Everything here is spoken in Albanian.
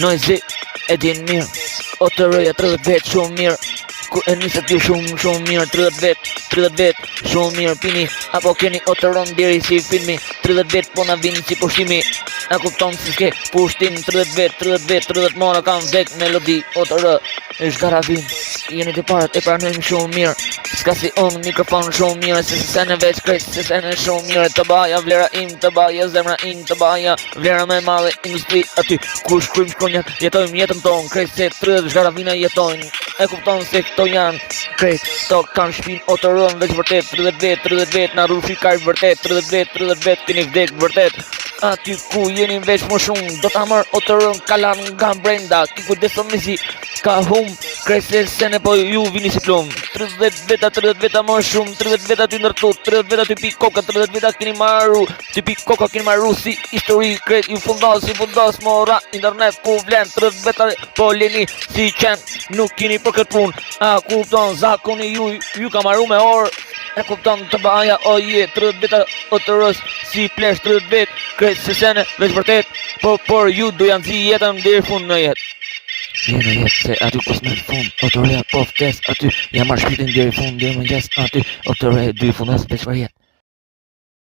Noizi e din mirë, o të rëja 30 vet shumë mirë. Ku e nisët ju shumë mirë, 30 vet, shumë mirë pini. Apo keni o të rënë deri si filmi, 30 vet po na vini si pushtimi. A kupton si s'ke pushtim, 30 vet, mora kam vek melodi, o të rë, është garavin. Jeni të parët e pranojmë shumë mirë. S'ka si unë mikrofon shumë mirë, se se në veç krejt, se se në shumë mirë. Të baja vlera im, të baja zemra im, të baja vlera me madhe industri aty. Ku shkrym shkonjat, jetojmë jetën tonë, krejt se 30 zgaravina jetojnë. E kupton se këto janë krejt, to kanë shpin o të rënë veç vërtet, 30 vet, na rufi kajt vërtet, 30 vet, keni vdek vërtet. Aty ku jeni veç më shumë, do ta mërë o të rënë kalan nga brenda, ki ku deso misi ka hum, krejt se ne po ju vini si plum. 30 veta më shumë, 30 veta ty ndërtut, 30 veta ty pi koka, 30 veta keni marru, ty pi koka keni marru si histori, krejt ju fundos mora, internet ku vlen, 30 veta po leni si qen, nuk keni për këtë pun, a kupton zakoni ju ka marru me orë, e kupton të baja o je, 30 veta o të rës, si plesh 30 vet, krejt se sene veç vërtet, por ju do janë zi jetën deri fund në jetë. Në jetë se aty kus me fund, o të reja po ftes aty, jam marrë shpitin deri fund, deri më gjes aty, o të reja dy fundas veç për jetë.